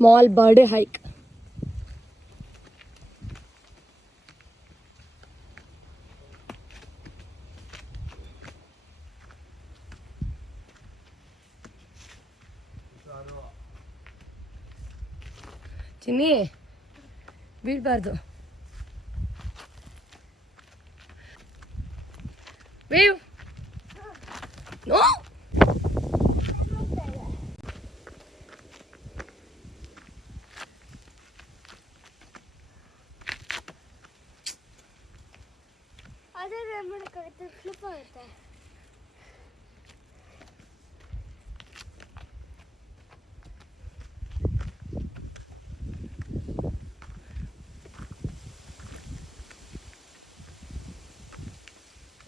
Small birthday hike. ಚಿನ್ನಿ ಬೀಳ್ಬಾರ್ದು. Wave no.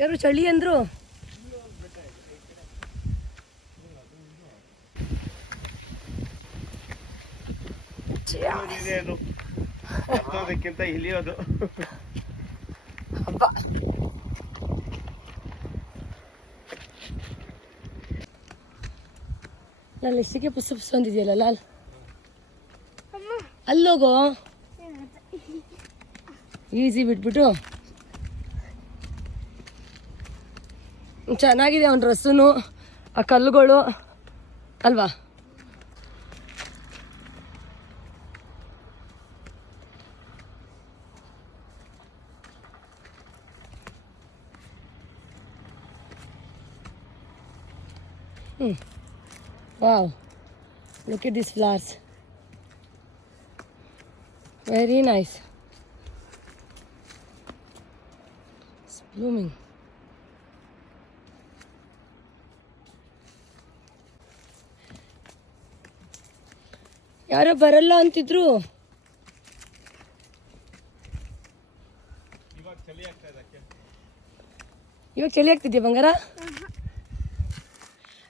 ಯಾರು ಚಳಿ ಅಂದ್ರು. ಹತ್ತೋದಕ್ಕಿಂತ ಇಳಿಯೋದು ಹಬ್ಬ. ಲಾಲ್ ಎಷ್ಟಿಗೆ ಪುಸ್ಸು ಪುಸ್ಸು ಅಂದಿದೆಯಲ್ಲ ಲಾಲ್, ಅಲ್ಲೋಗೋ. ಈಸಿ ಬಿಟ್ಬಿಟ್ಟು ಚೆನ್ನಾಗಿದೆ ಅವನ ಡ್ರೆಸ್ಸು, ಆ ಕಲ್ಲುಗಳು ಅಲ್ವಾ. Wow, look at these flowers. Very nice. It's blooming. ಯಾರೋ ಬರಲ್ಲ ಅಂತಿದ್ರು. ಇವಾಗ ಚಳಿ ಆಗ್ತಿದ್ಯಾ ಬಂಗಾರ?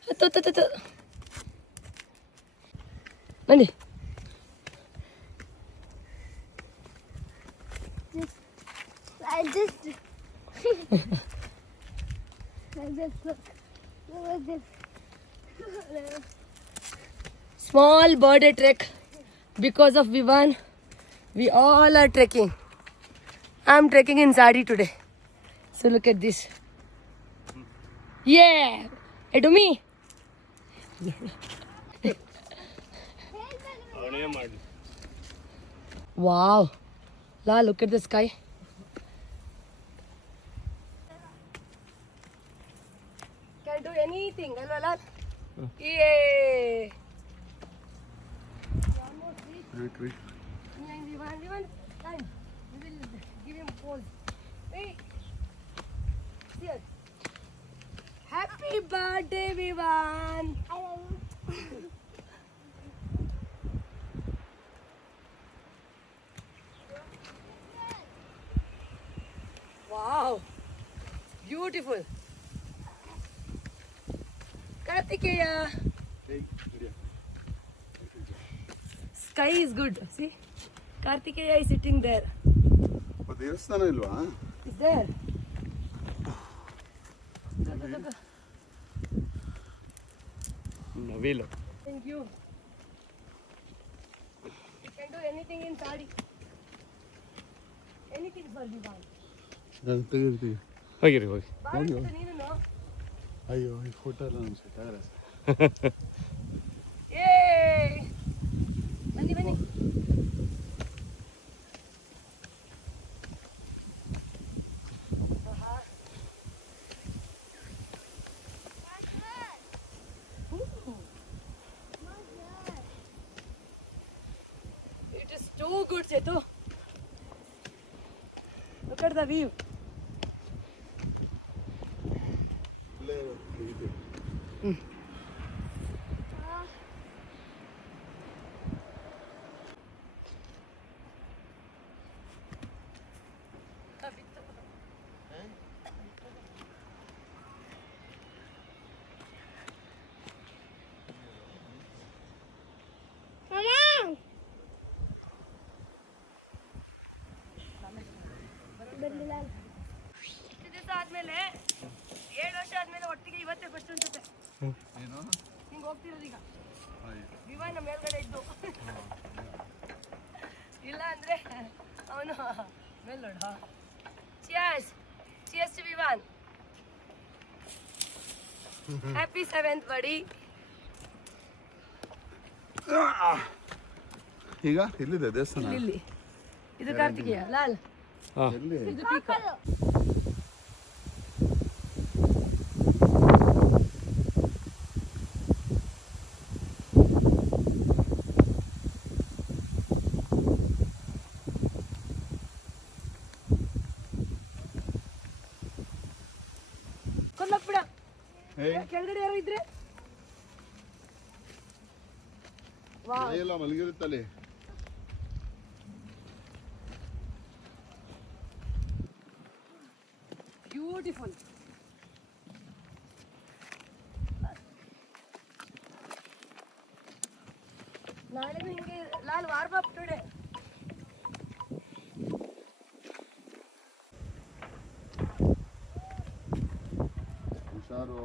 ಹತ್ತು ಬನ್ನಿ. Small birthday trek because of Vivan. We all are trekking. I'm trekking in sari today. So look at this. Yeah, hey to me. Wow, La, look at the sky. Can do anything, alva Lal? Yay! Wait. We want time. We will give him pose. Wait. Here. Happy birthday, Vivan. Wow, beautiful. Kartikeya. Sky is good. See, Kartikeya is sitting there. ದೇವಸ್ಥಾನ ಇಲ್ವಾ? Is there? ನವಿಲು. Thank you. You can do anything in sari. Anything for Vivan. ನಾನು ತೆಗಿರ್ತೀವಿ. ಹೋಗಿರಿ. ನೀನು ಅಯ್ಯೋ ಈ photo ಎಲ್ಲ ಅನ್ಸುತ್ತೆ. ಬನ್ನಿ. It is too good, Setu. Look at the view. ಇಷ್ಟು ದಿವಸ ಆದ್ಮೇಲೆ 7 ವರ್ಷ ಆದ್ಮೇಲೆ ಒಟ್ಟಿಗೆ ಇವತ್ತೇ ಫಸ್ಟ್ ಅನ್ಸುತ್ತೆ. ಹಿಂಗೆ ಹೋಗ್ತಿರೋದೀಗ. ವಿಮಾನ ಮೇಲ್ಗಡೆ ಇದ್ದು ಇಲ್ಲ ಅಂದ್ರೆ ಅವನು ಮೇಲ್ ನೋಡ. Cheers cheers to Vivaan. Happy 7th buddy. ಈಗ ಎಲ್ಲಿದೆ ದೇವಸ್ಥಾನ? ಇಲ್ಲಿ ಇದು ಕಾರ್ತಿಕೇಯ ಲಾಲ್. ಎಲ್ಲಿ? ಇದು ಪೀಕ. ಕೊಲ್ಲಪ್ಪ ಕೆಳಗಡೆ ಯಾರೋ ಇದ್ರೆ ಎಲ್ಲ ಮಲಗಿರುತ್ತಲ್ಲಿ. ಬ್ಯೂಟಿಫುಲ್. ನಾಳೆನೂ ಹಿಂಗೆ ಲಾಲ್ ವಾರ್ಮ್ ಅಪ್ ಟುಡೇ. ಹುಷಾರು.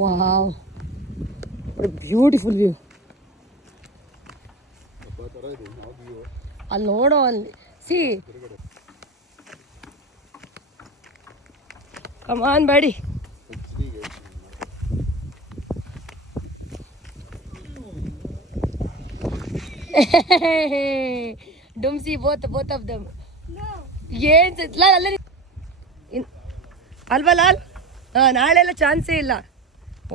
Wow, beautiful view. ಅಲ್ಲಿ ನೋಡೋ ಅಲ್ಲಿ ಸಿ ಕಮಾನ್ ಬಾಡಿ. ಡುಮ್ಸಿ ಬೋತ್ ಆಫ್ ದಮ್. ಏನ್ ಲಾಲ್ ಅಲ್ಲ ಅಲ್ವಾ ಲಾಲ್? ನಾಳೆ ಎಲ್ಲ ಚಾನ್ಸೇ ಇಲ್ಲ.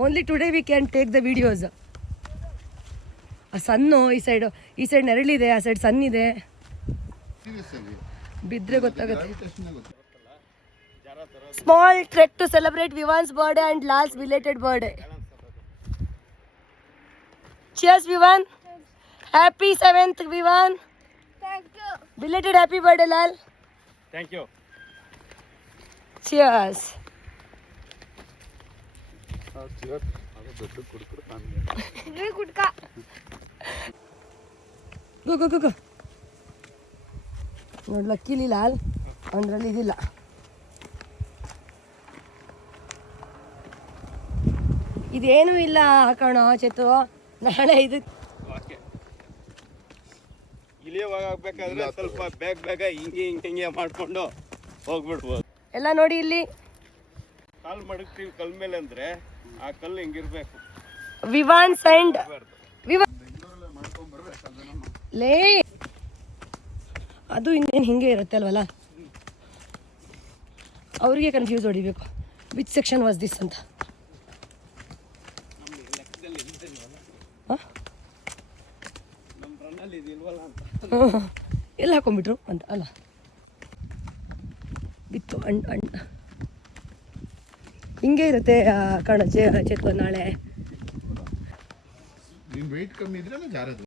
Only today we can take the videos. ಆ ಸನ್ನು ಈ ಸೈಡ್ ನೆರಳಿದೆ, ಆ ಸೈಡ್ ಸನ್ ಇದೆ. ಬಿದ್ರೆ ಗೊತ್ತಾಗುತ್ತೆ. Small trek to celebrate Vivaan's birthday and Lal's belated birthday. Cheers Vivaan. Happy 7th Vivaan. Belated happy birthday Lal. Thank you. Cheers. ಗೋ ನೋಡಿ, ಲಕ್ಕಿಲಿ ಲಾಲ್ ಅಂದ್ರಲ್ಲಿ ಇದಿಲ್ಲ. ಇದೇನೂ ಇಲ್ಲ ಕಣೋ ಚೇತು. ನಾಳೆ ಇದು ಇಳಿಯುವಾಗ ಆಗ್ಬೇಕಾದ್ರೆ ಸ್ವಲ್ಪ ಬೇಗ ಹಿಂಗೆ ಮಾಡ್ಕೊಂಡು ಹೋಗ್ಬಿಡ್ಬೋದು. ಎಲ್ಲ ನೋಡಿ ಇಲ್ಲಿ ಕಾಲ್ ಮಡಗ್ತೀವಿ ಕಲ್ ಮೇಲೆ ಅಂದ್ರೆ ಆ ಕಲ್ಲು ಹಿಂಗಿರ್ಬೇಕು. ವಿವಾನ್ ಸೈಂಡ್ ಲೇ, ಅದು ಇನ್ನೇನು ಹಿಂಗೆ ಇರುತ್ತೆ ಅಲ್ವಲ್ಲ. ಅವರಿಗೆ ಕನ್ಫ್ಯೂಸ್ ಹೊಡಿಬೇಕು ವಿಚ್ ಸೆಕ್ಷನ್ ವಾಸ್ ದಿಸ್ ಅಂತ. ಎಲ್ಲ ಹಾಕೊಂಡ್ಬಿಟ್ರು ಅಂತ ಅಲ್ಲ. ಬಿತ್ತು ಅಣ್ಣ ಹಿಂಗೆ ಇರುತ್ತೆ ಕಣ ಚೇತು. ನಾಳೆ ನಿನ್ ವೆಯ್ಟ್ ಕಮ್ಮಿ ಇದ್ರೆ ಜಾರದು.